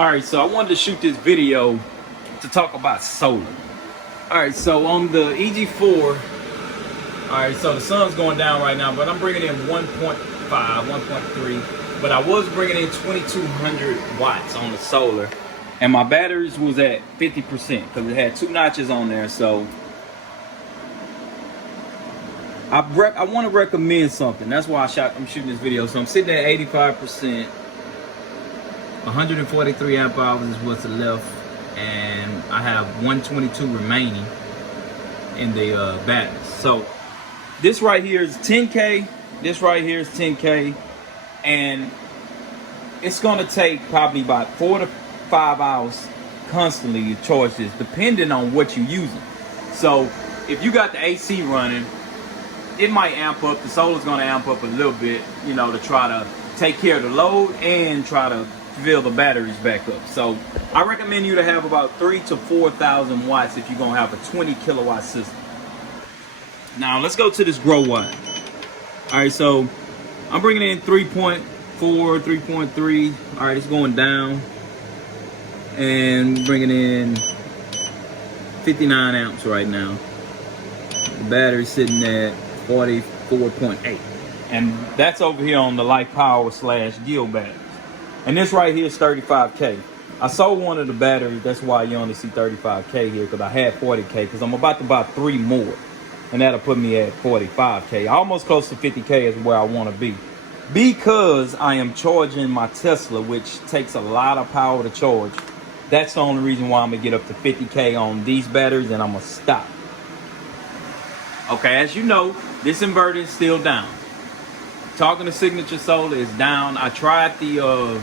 Alright, so I wanted to shoot this video to talk about solar. Alright, so on the EG4, alright, so the sun's going down right now, but I'm bringing in 1.5, 1.3, but I was bringing in 2200 watts on the solar, and my batteries was at 50% because it had 2 notches on there. So I want to recommend something. That's why I'm shooting this video. So I'm sitting at 85%. 143 amp hours is what's left, and I have 122 remaining in the batteries. So this right here is 10K. This right here is 10K, and it's gonna take probably about 4 to 5 hours constantly to charge this, depending on what you're using. So if you got the AC running, it might amp up. The solar's gonna amp up a little bit, you know, to try to take care of the load and try to fill the batteries back up. So I recommend you to have about 3,000 to 4,000 watts if you're gonna have a 20 kilowatt system. Now let's go to this grow watt. All right, so I'm bringing in 3.4, 3.3. All right, it's going down, and bringing in 59 amps right now. The battery's sitting at 44.8, and that's over here on the Life Power / Guild batteries. And this right here is 35K. I sold one of the batteries, that's why you only see 35K here, because I had 40K, because I'm about to buy 3 more, and that'll put me at 45K. Almost close to 50K is where I want to be, because I am charging my Tesla, which takes a lot of power to charge. That's the only reason why I'm gonna get up to 50K on these batteries, and I'm gonna stop. Okay, as you know, this inverter is still down. Talking to Signature Solar is down. I tried to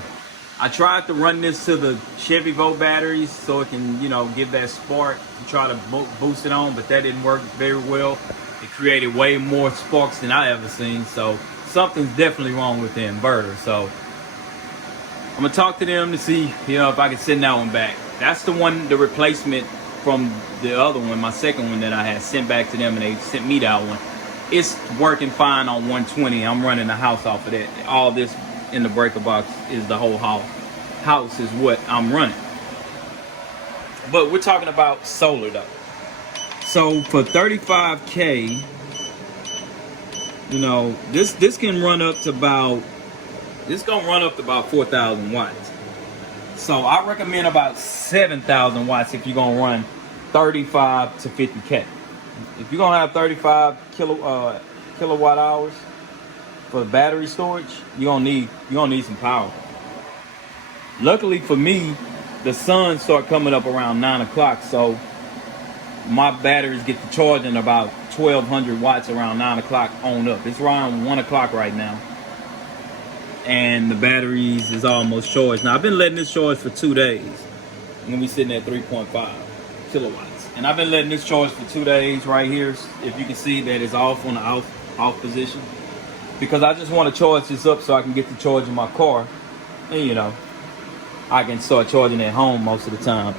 run this to the Chevy Volt batteries so it can, you know, give that spark to try to boost it on, but that didn't work very well. It created way more sparks than I ever seen. So something's definitely wrong with the inverter. So I'm gonna talk to them to see, you know, if I can send that one back. That's the one, the replacement from the other one, my second one that I had sent back to them, and they sent me that one. It's working fine on 120. I'm running the house off of that. All this in the breaker box is the whole house. House is what I'm running. But we're talking about solar though. So for 35K, you know, this can run up to about, this gonna run up to about 4,000 watts. So I recommend about 7,000 watts if you're gonna run 35 to 50K. If you're gonna have 35 kilowatt hours for battery storage, you're gonna need some power. Luckily for me, the sun start coming up around 9 o'clock, so my batteries get to charging about 1,200 watts around 9 o'clock on up. It's around 1 o'clock right now, and the batteries is almost charged. Now I've been letting this charge for 2 days. I'm gonna be sitting at 3.5 kilowatts. And I've been letting this charge for 2 days right here. If you can see that it's off on the off position, because I just want to charge this up so I can get to charging my car, and you know, I can start charging at home most of the time.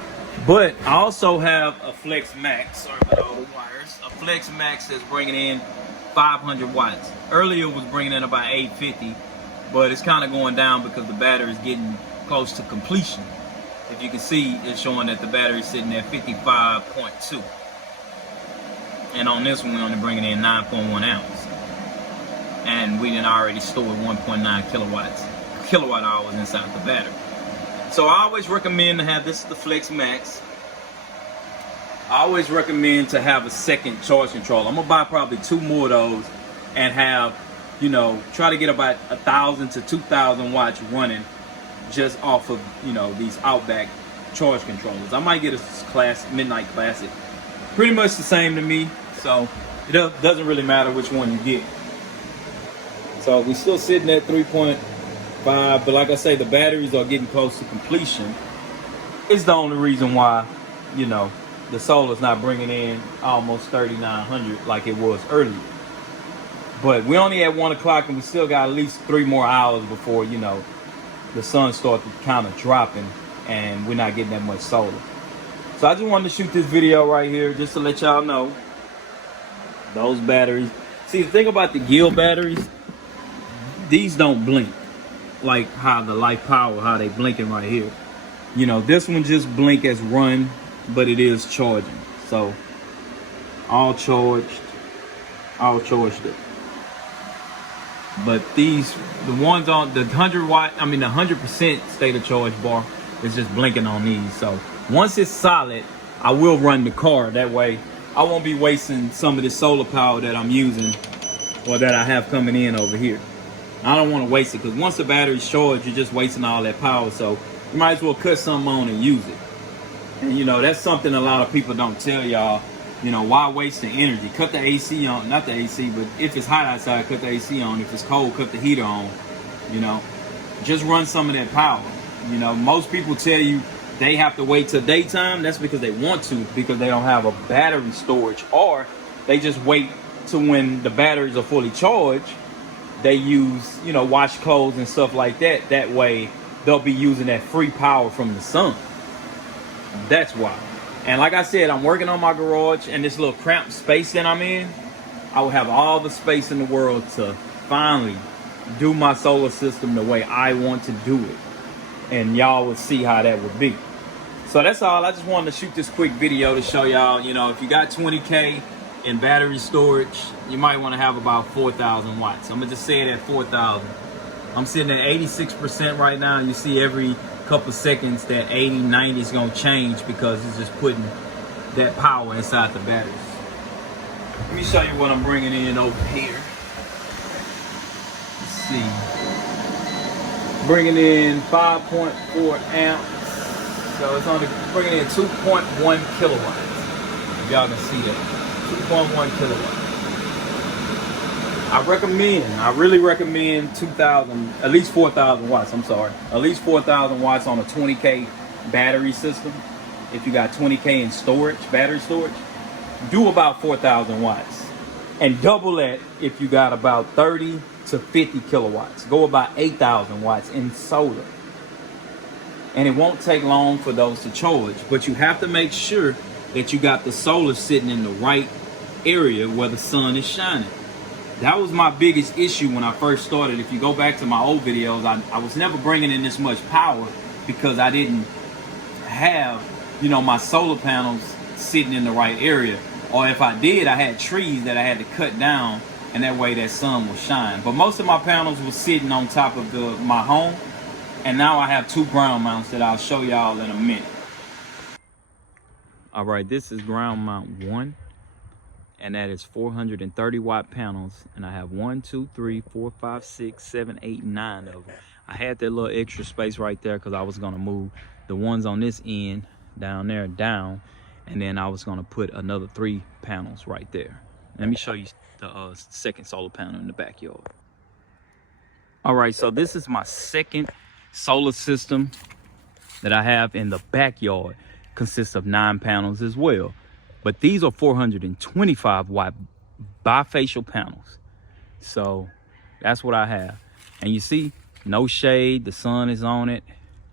But I also have a Flex Max. Sorry about all the wires. A Flex Max that's bringing in 500 watts. Earlier it was bringing in about 850, but it's kind of going down because the battery is getting close to completion. If you can see, it's showing that the battery is sitting at 55.2. And on this one, we're only bringing in 9.1 ounces. And we didn't already store 1.9 kilowatt hours inside the battery. So I always recommend to have, this is the Flex Max. I always recommend to have a second charge controller. I'm gonna buy probably 2 more of those and have, you know, try to get about 1,000 to 2,000 watts running just off of, you know, these Outback charge controllers. I might get a Midnight Classic. Pretty much the same to me, so it doesn't really matter which one you get. So we're still sitting at 3.5, but like I say, the batteries are getting close to completion. It's the only reason why, you know, the solar's not bringing in almost 3,900 like it was earlier. But we only at 1 o'clock, and we still got at least 3 more hours before, you know, the sun starts kind of dropping and we're not getting that much solar. So I just wanted to shoot this video right here just to let y'all know those batteries. See, the thing about the Guild batteries, these don't blink like how the Life Power, how they blinking right here. You know, this one just blink as run, but it is charging. So all charged it. But these, the ones on the 100 watt, I mean the 100% state of charge bar is just blinking on these. So once it's solid, I will run the car. That way I won't be wasting some of the solar power that I'm using or that I have coming in over here. I don't want to waste it, because once the battery's charged, you're just wasting all that power. So you might as well cut something on and use it. And you know, that's something a lot of people don't tell y'all. You know, why waste the energy? Cut the AC on, not the AC, but if it's hot outside, cut the AC on. If it's cold, cut the heater on. You know, just run some of that power. You know, most people tell you they have to wait till daytime. That's because they want to, because they don't have a battery storage, or they just wait to when the batteries are fully charged. They use, you know, wash clothes and stuff like that. That way they'll be using that free power from the sun. That's why. And like I said, I'm working on my garage, and this little cramped space that I'm in, I will have all the space in the world to finally do my solar system the way I want to do it. And y'all will see how that would be. So that's all. I just wanted to shoot this quick video to show y'all, you know, if you got 20K in battery storage, you might want to have about 4,000 watts. I'm gonna just say it at 4,000. I'm sitting at 86% right now. You see every couple seconds that 80, 90 is gonna change, because it's just putting that power inside the batteries. Let me show you what I'm bringing in over here. Let's see. Bringing in 5.4 amps. So it's only bringing in 2.1 kilowatts. If y'all can see that. 2.1 kilowatts. I really recommend 2,000, at least 4,000 watts, I'm sorry. At least 4,000 watts on a 20K battery system. If you got 20K in storage, battery storage, do about 4,000 watts. And double that if you got about 30 to 50 kilowatts. Go about 8,000 watts in solar. And it won't take long for those to charge, but you have to make sure that you got the solar sitting in the right area where the sun is shining. That was my biggest issue when I first started. If you go back to my old videos, I was never bringing in this much power, because I didn't have, you know, my solar panels sitting in the right area. Or if I did, I had trees that I had to cut down, and that way that sun will shine. But most of my panels were sitting on top of my home, and now I have 2 ground mounts that I'll show y'all in a minute. All right, this is ground mount 1. And that is 430 watt panels, and I have 1, 2, 3, 4, 5, 6, 7, 8, 9 of them. I had that little extra space right there because I was gonna move the ones on this end down there down, and then I was gonna put another 3 panels right there. Let me show you the second solar panel in the backyard. All right, so this is my second solar system that I have in the backyard. Consists of 9 panels as well. But these are 425 watt bifacial panels. So that's what I have. And you see, no shade, the sun is on it.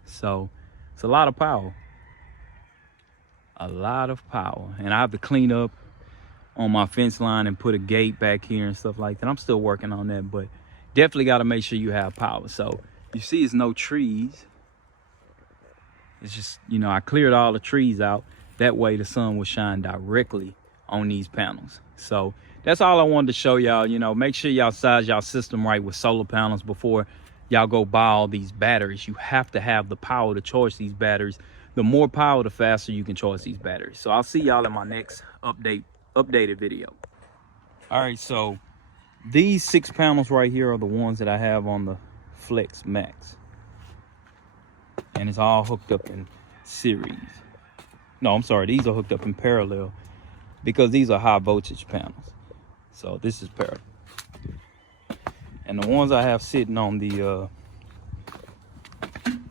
So it's a lot of power. A lot of power. And I have to clean up on my fence line and put a gate back here and stuff like that. I'm still working on that, but definitely got to make sure you have power. So you see it's no trees. It's just, you know, I cleared all the trees out. That way the sun will shine directly on these panels. So that's all I wanted to show y'all. You know, make sure y'all size y'all system right with solar panels before y'all go buy all these batteries. You have to have the power to charge these batteries. The more power, the faster you can charge these batteries. So I'll see y'all in my next updated video. All right, so these 6 panels right here are the ones that I have on the Flex Max. And it's all hooked up in series. No, I'm sorry, these are hooked up in parallel because these are high voltage panels. So this is parallel. And the ones I have sitting on the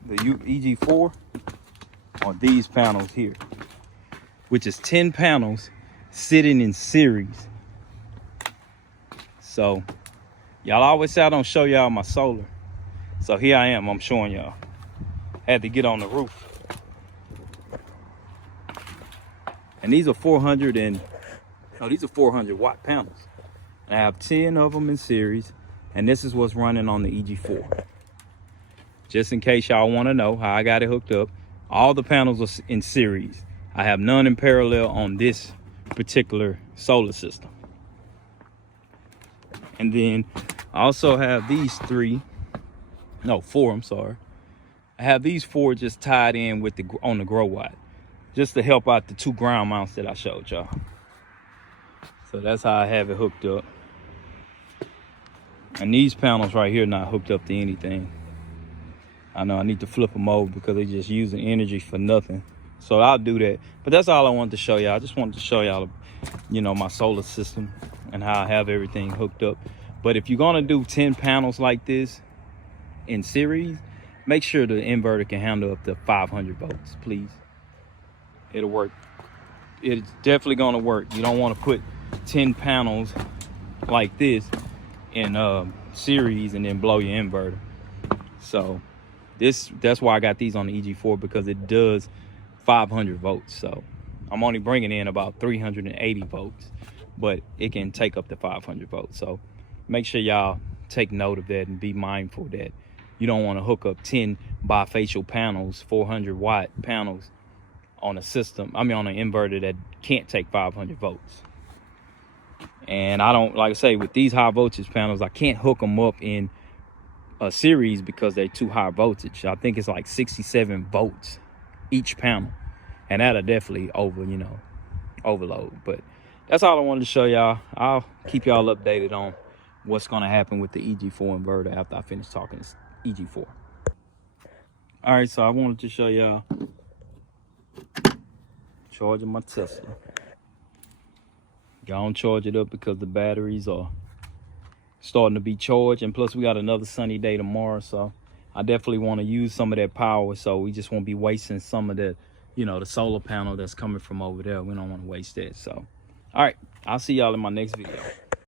EG4 are these panels here, which is 10 panels sitting in series. So y'all always say I don't show y'all my solar. So here I am, I'm showing y'all. Had to get on the roof. And these are 400 watt panels. I have 10 of them in series, and this is what's running on the EG4. Just in case y'all want to know how I got it hooked up, All the panels are in series. I have none in parallel on this particular solar system. And then I also have these four, I'm sorry. I have these four just tied in with on the grow watt, just to help out the 2 ground mounts that I showed y'all. So that's how I have it hooked up. And these panels right here not hooked up to anything. I know I need to flip them over because they're just using energy for nothing. So I'll do that. But that's all I wanted to show y'all. I just wanted to show y'all, my solar system and how I have everything hooked up. But if you're gonna do 10 panels like this in series, make sure the inverter can handle up to 500 volts, please. It'll work. It's definitely gonna work. You don't want to put 10 panels like this in series and then blow your inverter. So that's why I got these on the EG4, because it does 500 volts. So I'm only bringing in about 380 volts, but it can take up to 500 volts. So make sure y'all take note of that and be mindful that you don't want to hook up 10 bifacial panels, 400 watt panels on a system, on an inverter that can't take 500 volts. And I don't, like I say, with these high voltage panels, I can't hook them up in a series because they're too high voltage. I think it's like 67 volts each panel, and that'll definitely overload. But that's all I wanted to show y'all. I'll keep y'all updated on what's going to happen with the EG4 inverter after I finish talking this EG4. All right, so I wanted to show y'all charging my Tesla. Y'all don't charge it up because the batteries are starting to be charged, and plus we got another sunny day tomorrow, so I definitely want to use some of that power, so we just won't be wasting some of the the solar panel that's coming from over there. We don't want to waste that. So all right, I'll see y'all in my next video.